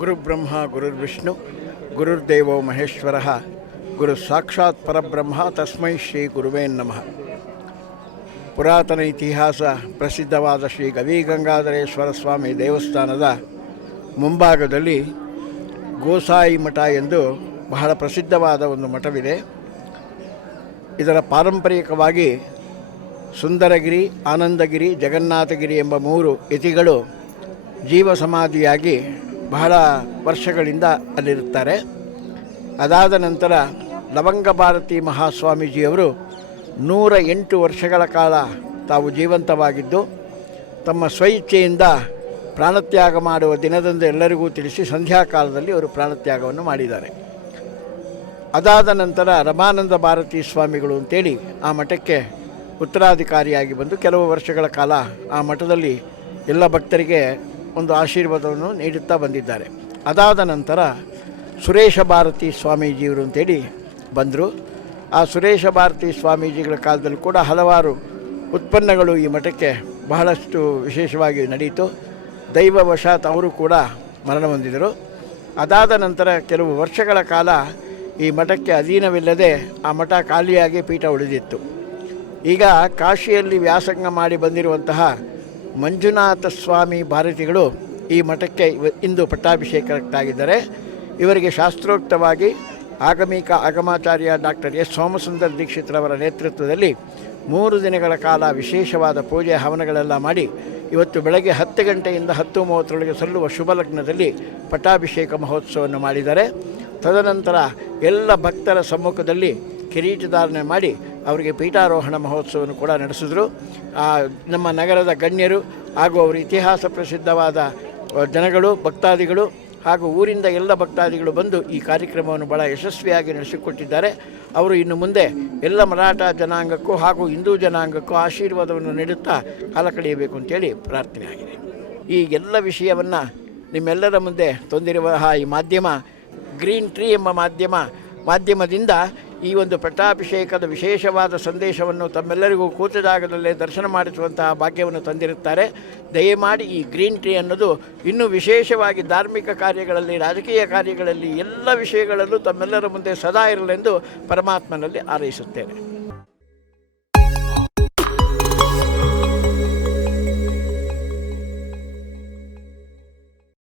ಗುರುಬ್ರಹ್ಮ ಗುರುರ್ವಿಷ್ಣು ಗುರುರ್ದೇವೋ ಮಹೇಶ್ವರ ಗುರು ಸಾಕ್ಷಾತ್ ಪರಬ್ರಹ್ಮ ತಸ್ಮೈ ಶ್ರೀ ಗುರುವೇ ನಮಃ. ಪುರಾತನ ಇತಿಹಾಸ ಪ್ರಸಿದ್ಧವಾದ ಶ್ರೀ ಗವಿಗಂಗಾಧರೇಶ್ವರ ಸ್ವಾಮಿ ದೇವಸ್ಥಾನದ ಮುಂಭಾಗದಲ್ಲಿ ಗೋಸಾಯಿ ಮಠ ಎಂದು ಬಹಳ ಪ್ರಸಿದ್ಧವಾದ ಒಂದು ಮಠವಿದೆ. ಇದರ ಪಾರಂಪರಿಕವಾಗಿ ಸುಂದರಗಿರಿ, ಆನಂದಗಿರಿ, ಜಗನ್ನಾಥಗಿರಿ ಎಂಬ 3 ಯತಿಗಳು ಜೀವ ಸಮಾಧಿಯಾಗಿ ಬಹಳ ವರ್ಷಗಳಿಂದ ಅಲ್ಲಿರುತ್ತಾರೆ. ಅದಾದ ನಂತರ ಲವಂಗ ಭಾರತಿ ಮಹಾಸ್ವಾಮೀಜಿಯವರು 108 ವರ್ಷಗಳ ಕಾಲ ತಾವು ಜೀವಂತವಾಗಿದ್ದು ತಮ್ಮ ಸ್ವಇಚ್ಛೆಯಿಂದ ಪ್ರಾಣತ್ಯಾಗ ಮಾಡುವ ದಿನದಂದು ಎಲ್ಲರಿಗೂ ತಿಳಿಸಿ ಸಂಧ್ಯಾಕಾಲದಲ್ಲಿ ಅವರು ಪ್ರಾಣತ್ಯಾಗವನ್ನು ಮಾಡಿದ್ದಾರೆ. ಅದಾದ ನಂತರ ರಮಾನಂದ ಭಾರತಿ ಸ್ವಾಮಿಗಳು ಅಂತೇಳಿ ಆ ಮಠಕ್ಕೆ ಉತ್ತರಾಧಿಕಾರಿಯಾಗಿ ಬಂದು ಕೆಲವು ವರ್ಷಗಳ ಕಾಲ ಆ ಮಠದಲ್ಲಿ ಎಲ್ಲ ಭಕ್ತರಿಗೆ ಒಂದು ಆಶೀರ್ವಾದವನ್ನು ನೀಡುತ್ತಾ ಬಂದಿದ್ದಾರೆ. ಅದಾದ ನಂತರ ಸುರೇಶ ಭಾರತಿ ಸ್ವಾಮೀಜಿಯವರು ಅಂತೇಳಿ ಬಂದರು. ಆ ಸುರೇಶ ಭಾರತಿ ಸ್ವಾಮೀಜಿಗಳ ಕಾಲದಲ್ಲಿ ಕೂಡ ಹಲವಾರು ಉತ್ಪನ್ನಗಳು ಈ ಮಠಕ್ಕೆ ಬಹಳಷ್ಟು ವಿಶೇಷವಾಗಿ ನಡೆಯಿತು. ದೈವವಶಾತ್ ಅವರು ಕೂಡ ಮರಣ ಹೊಂದಿದರು. ಅದಾದ ನಂತರ ಕೆಲವು ವರ್ಷಗಳ ಕಾಲ ಈ ಮಠಕ್ಕೆ ಅಧೀನವಿಲ್ಲದೆ ಆ ಮಠ ಖಾಲಿಯಾಗಿ ಪೀಠ ಉಳಿದಿತ್ತು. ಈಗ ಕಾಶಿಯಲ್ಲಿ ವ್ಯಾಸಂಗ ಮಾಡಿ ಬಂದಿರುವಂತಹ ಮಂಜುನಾಥ ಸ್ವಾಮಿ ಭಾರತಿಗಳು ಈ ಮಠಕ್ಕೆ ಇಂದು ಪಟ್ಟಾಭಿಷೇಕರಾಗಿದ್ದಾರೆ. ಇವರಿಗೆ ಶಾಸ್ತ್ರೋಕ್ತವಾಗಿ ಆಗಮಾಚಾರ್ಯ ಡಾಕ್ಟರ್ ಎಸ್ ಸೋಮಸುಂದರ ದೀಕ್ಷಿತರವರ ನೇತೃತ್ವದಲ್ಲಿ 3 ದಿನಗಳ ಕಾಲ ವಿಶೇಷವಾದ ಪೂಜೆ ಹವನಗಳೆಲ್ಲ ಮಾಡಿ ಇವತ್ತು ಬೆಳಗ್ಗೆ 10 ಗಂಟೆಯಿಂದ 10:30 ಸಲ್ಲುವ ಶುಭ ಲಗ್ನದಲ್ಲಿ ಪಟ್ಟಾಭಿಷೇಕ ಮಹೋತ್ಸವವನ್ನು ಮಾಡಿದ್ದಾರೆ. ತದನಂತರ ಎಲ್ಲ ಭಕ್ತರ ಸಮ್ಮುಖದಲ್ಲಿ ಕಿರೀಟಧಾರಣೆ ಮಾಡಿ ಅವರಿಗೆ ಪೀಠಾರೋಹಣ ಮಹೋತ್ಸವವನ್ನು ಕೂಡ ನಡೆಸಿದ್ರು. ನಮ್ಮ ನಗರದ ಗಣ್ಯರು ಹಾಗೂ ಅವರ ಇತಿಹಾಸ ಪ್ರಸಿದ್ಧವಾದ ಜನಗಳು, ಭಕ್ತಾದಿಗಳು ಹಾಗೂ ಊರಿಂದ ಎಲ್ಲ ಭಕ್ತಾದಿಗಳು ಬಂದು ಈ ಕಾರ್ಯಕ್ರಮವನ್ನು ಬಹಳ ಯಶಸ್ವಿಯಾಗಿ ನಡೆಸಿಕೊಟ್ಟಿದ್ದಾರೆ. ಅವರು ಇನ್ನು ಮುಂದೆ ಎಲ್ಲ ಮರಾಠ ಜನಾಂಗಕ್ಕೂ ಹಾಗೂ ಹಿಂದೂ ಜನಾಂಗಕ್ಕೂ ಆಶೀರ್ವಾದವನ್ನು ನೀಡುತ್ತಾ ಕಾಲ ಕಳೆಯಬೇಕು ಅಂತೇಳಿ ಪ್ರಾರ್ಥನೆ ಆಗಿದೆ. ಈ ಎಲ್ಲ ವಿಷಯವನ್ನು ನಿಮ್ಮೆಲ್ಲರ ಮುಂದೆ ತಂದಿರುವ ಈ ಮಾಧ್ಯಮ ಗ್ರೀನ್ ಟ್ರೀ ಎಂಬ ಮಾಧ್ಯಮದಿಂದ ಈ ಒಂದು ಪಟ್ಟಾಭಿಷೇಕದ ವಿಶೇಷವಾದ ಸಂದೇಶವನ್ನು ತಮ್ಮೆಲ್ಲರಿಗೂ ಕೂತ ಜಾಗದಲ್ಲೇ ದರ್ಶನ ಮಾಡಿಸುವಂತಹ ಭಾಗ್ಯವನ್ನು ತಂದಿರುತ್ತಾರೆ. ದಯಮಾಡಿ ಈ ಗ್ರೀನ್ ಟ್ರೀ ಅನ್ನೋದು ಇನ್ನೂ ವಿಶೇಷವಾಗಿ ಧಾರ್ಮಿಕ ಕಾರ್ಯಗಳಲ್ಲಿ, ರಾಜಕೀಯ ಕಾರ್ಯಗಳಲ್ಲಿ, ಎಲ್ಲ ವಿಷಯಗಳಲ್ಲೂ ತಮ್ಮೆಲ್ಲರ ಮುಂದೆ ಸದಾ ಇರಲೆಂದು ಪರಮಾತ್ಮನಲ್ಲಿ ಹಾರೈಸುತ್ತೇನೆ.